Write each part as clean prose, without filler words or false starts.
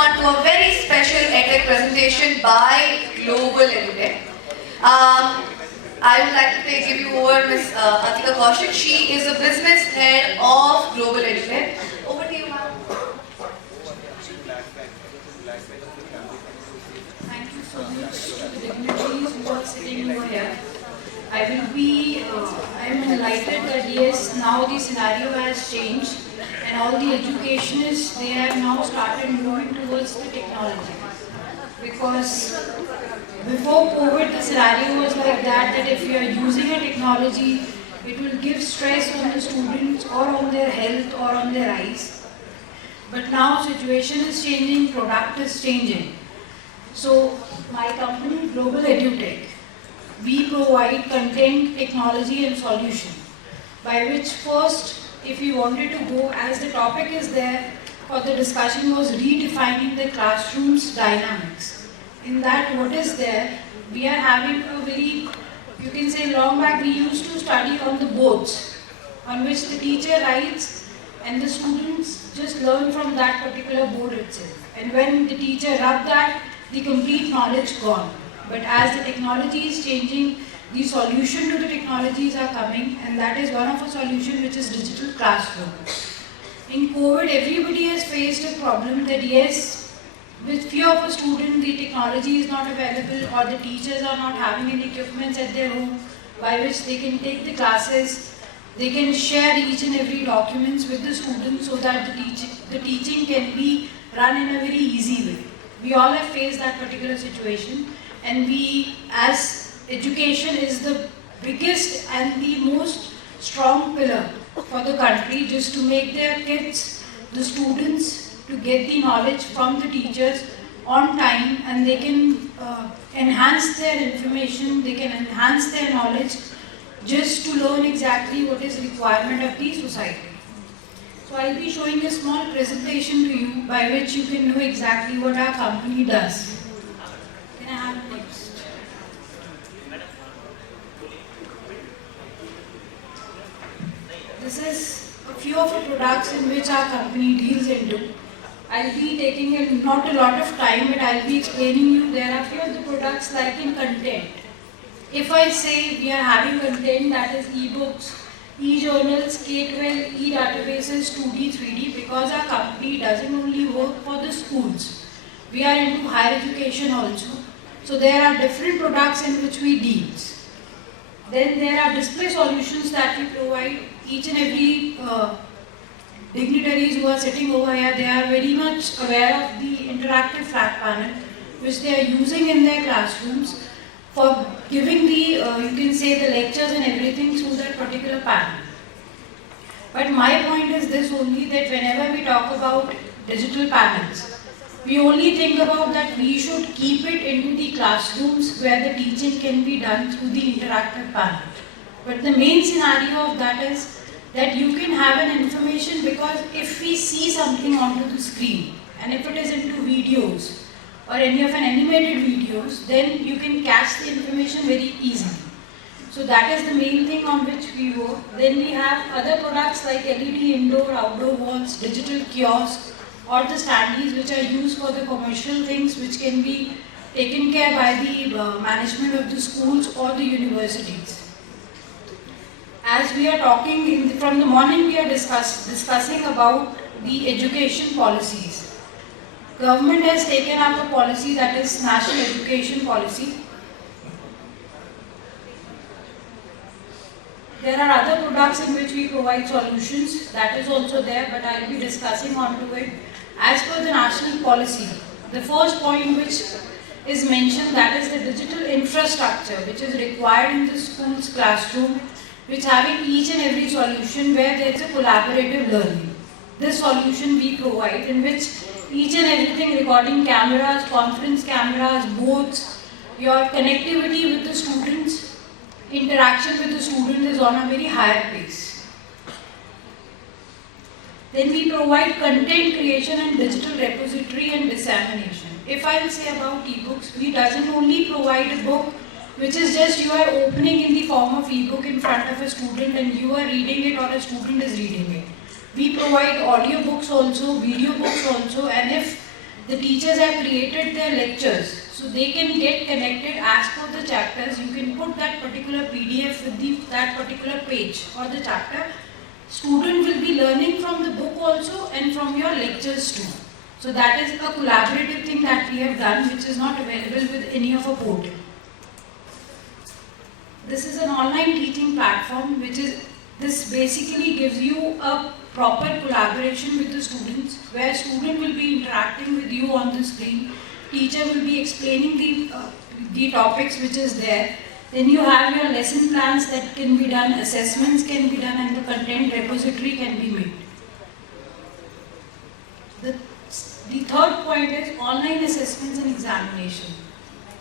on to a very special EdTech presentation by Global EduTech. I would like to give you over Ms. 𝗟𝗶𝗸𝗲. She is a business head of Global EduTech. Over to you, ma'am. Thank you so much to the dignitaries who are sitting over here. I am enlightened that yes, now the scenario has changed and all the educationists, they have now started moving towards the technology. Because before COVID, the scenario was like that if you are using a technology, it will give stress on the students or on their health or on their eyes. But now situation is changing, product is changing. So my company, Global EduTech, we provide content, technology and solution. By which first, if you wanted to go, as the topic is there for the discussion was redefining the classroom's dynamics. In that, what is there, we are having a very, you can say long back, we used to study on the boards on which the teacher writes and the students just learn from that particular board itself. And when the teacher rubbed that, the complete knowledge gone. But as the technology is changing, the solution to the technologies are coming, and that is one of a solution which is digital classroom. In COVID, everybody has faced a problem that yes, with few of a student, the technology is not available or the teachers are not having any equipments at their home by which they can take the classes, they can share each and every documents with the students so that the teaching can be run in a very easy way. We all have faced that particular situation, and we, as education is the biggest and the most strong pillar for the country, just to make their kids, the students, to get the knowledge from the teachers on time, and they can enhance their information, they can enhance their knowledge just to learn exactly what is requirement of the society. So I'll be showing a small presentation to you by which you can know exactly what our company does. Can I have it next? This is a few of the products in which our company deals into. I'll be taking not a lot of time, but I'll be explaining you. There are few of the products like in content. If I say we are having content that is e-books, e-journals, K-12, e-databases, 2D, 3D, because our company doesn't only work for the schools. We are into higher education also. So there are different products in which we deal. Then there are display solutions that we provide. Each and every dignitaries who are sitting over here, they are very much aware of the interactive flat panel which they are using in their classrooms for giving the, you can say, the lectures and everything through that particular panel. But my point is this only, that whenever we talk about digital panels, we only think about that we should keep it into the classrooms where the teaching can be done through the interactive panel. But the main scenario of that is that you can have an information, because if we see something onto the screen, and if it is into videos, or any of an animated videos, then you can catch the information very easily. So that is the main thing on which we work. Then we have other products like LED indoor, outdoor walls, digital kiosks, or the standees which are used for the commercial things which can be taken care by the management of the schools or the universities. As we are talking, from the morning we are discussing about the education policies. Government has taken up a policy that is National Education Policy. There are other products in which we provide solutions, that is also there, but I will be discussing onto it. As per the national policy, the first point which is mentioned, that is the digital infrastructure which is required in the school's classroom, which having each and every solution where there is a collaborative learning. This solution we provide, in which each and everything regarding cameras, conference cameras, boards, your connectivity with the students, interaction with the student is on a very higher pace. Then we provide content creation and digital repository and dissemination. If I will say about ebooks, we doesn't only provide a book which is just you are opening in the form of ebook in front of a student and you are reading it or a student is reading it. We provide audio books also, video books also, and if the teachers have created their lectures, so they can get connected as per the chapters. You can put that particular PDF with that particular page or the chapter. Student will be learning from the book also and from your lectures too. So that is a collaborative thing that we have done, which is not available with any of our portal. This is an online teaching platform, this basically gives you a proper collaboration with the students, where student will be interacting with you on the screen, teacher will be explaining the topics which is there. Then you have your lesson plans that can be done, assessments can be done, and the content repository can be made. The third point is online assessments and examination.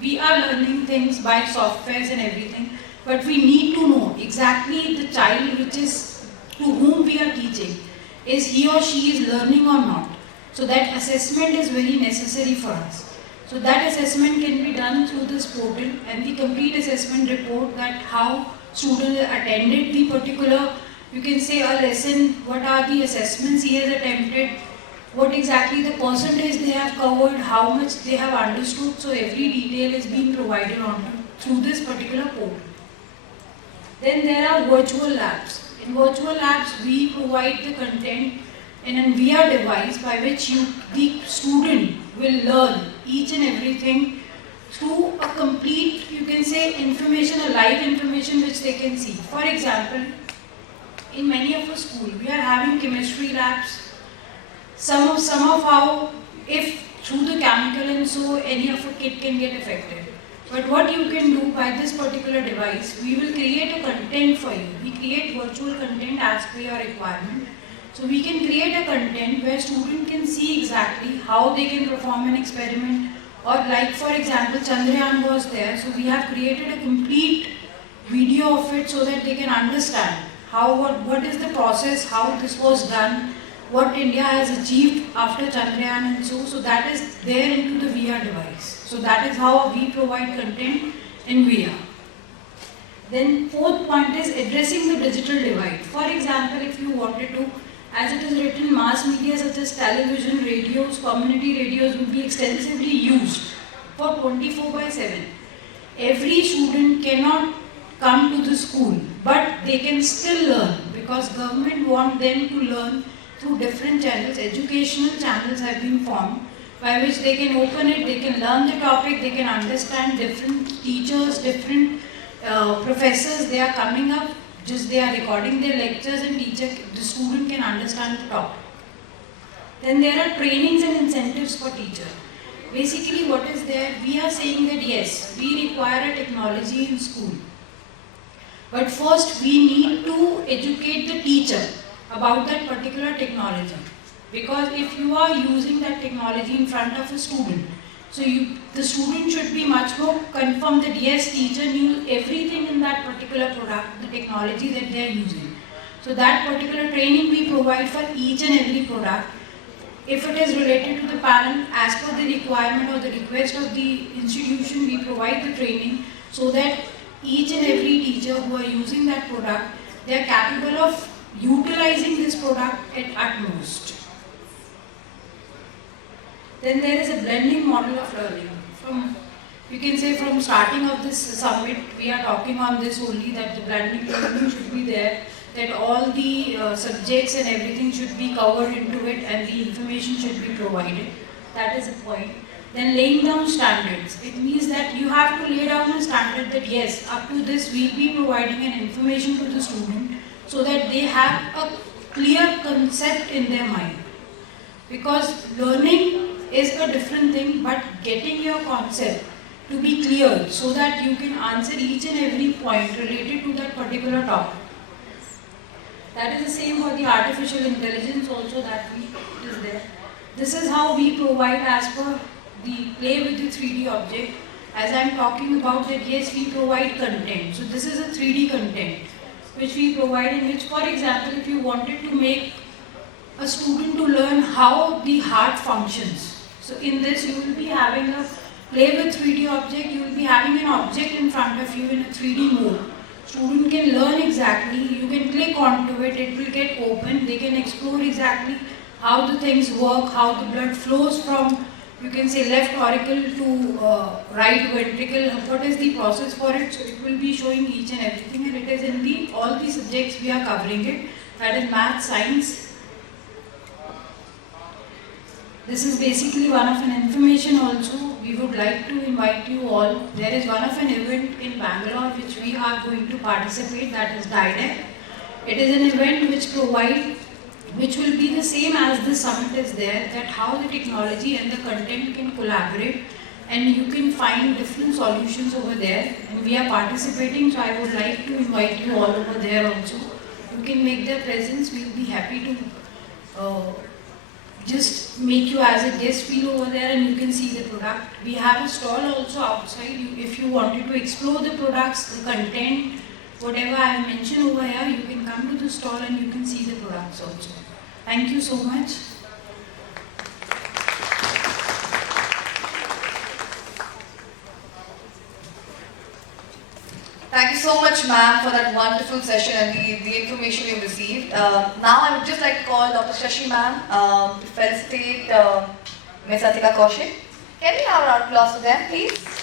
We are learning things by softwares and everything, but we need to know exactly the child to whom we are teaching. Is he or she is learning or not? So that assessment is very necessary for us. So that assessment can be done through this portal, and the complete assessment report, that how student attended the particular, you can say, a lesson, what are the assessments he has attempted, what exactly the percentage they have covered, how much they have understood. So every detail is being provided through this particular portal. Then there are virtual labs. In virtual labs, we provide the content in a VR device by which the student will learn each and everything through a complete, you can say, information, a live information which they can see. For example, in many of our schools, we are having chemistry labs. Some of how, if through the chemical and so, any of a kid can get affected. But what you can do by this particular device, we will create a content for you. We create virtual content as per your requirement. So we can create a content where student can see exactly how they can perform an experiment, or like for example 𝗟𝗶𝗸𝗲 was there, so we have created a complete video of it so that they can understand what is the process, how this was done, what India has achieved after 𝗟𝗶𝗸𝗲 and so that is there into the VR device. So that is how we provide content in VR. Then fourth point is addressing the digital divide. For example, if you wanted to, as it is written, mass media such as television, radios, community radios will be extensively used for 24/7. Every student cannot come to the school, but they can still learn, because government want them to learn through different channels. Educational channels have been formed by which they can open it, they can learn the topic, they can understand different teachers, different professors, they are coming up, just they are recording their lectures, and the student can understand the topic. Then there are trainings and incentives for teacher. Basically what is there, we are saying that yes, we require a technology in school. But first we need to educate the teacher about that particular technology. Because if you are using that technology in front of a student, so the student should be much more confirmed that yes, teacher knew everything in that particular product, the technology that they are using. So that particular training we provide for each and every product. If it is related to the panel, as per the requirement or the request of the institution, we provide the training so that each and every teacher who are using that product, they are capable of utilizing this product at utmost. Then there is a blending model of learning. You can say from starting of this summit, we are talking on this only, that the blending learning should be there, that all the subjects and everything should be covered into it and the information should be provided. That is the point. Then laying down standards. It means that you have to lay down a standard that yes, up to this we will be providing an information to the student so that they have a clear concept in their mind. Because learning is a different thing, but getting your concept to be clear so that you can answer each and every point related to that particular topic. That is the same for the artificial intelligence also that is there. This is how we provide as per the play with the 3D object. As I am talking about that, yes, we provide content. So this is a 3D content which we provide, in which, for example, if you wanted to make a student to learn how the heart functions. So in this you will be having a play with 3D object, you will be having an object in front of you in a 3D mode. Student can learn exactly, you can click onto it, it will get open, they can explore exactly how the things work, how the blood flows from you can say left auricle to right ventricle. What is the process for it? So it will be showing each and everything, and it is in all the subjects we are covering it. That is math, science. This is basically one of an information also. We would like to invite you all. There is one of an event in Bangalore which we are going to participate, that is 𝗙𝗋. It is an event which will be the same as the summit is there, that how the technology and the content can collaborate, and you can find different solutions over there, and we are participating, so I would like to invite you all over there also. You can make their presence. We will be happy to just make you as a guest feel over there, and you can see the product. We have a stall also outside. If you wanted to explore the products, the content, whatever I have mentioned over here, you can come to the stall and you can see the products also. Thank you so much. Thank you so much, ma'am, for that wonderful session and the information you've received. Now I would just like to call Dr. Shashi ma'am to felicitate Ms. 𝗟𝗶𝗸𝗲. Can we have an applause for them, please?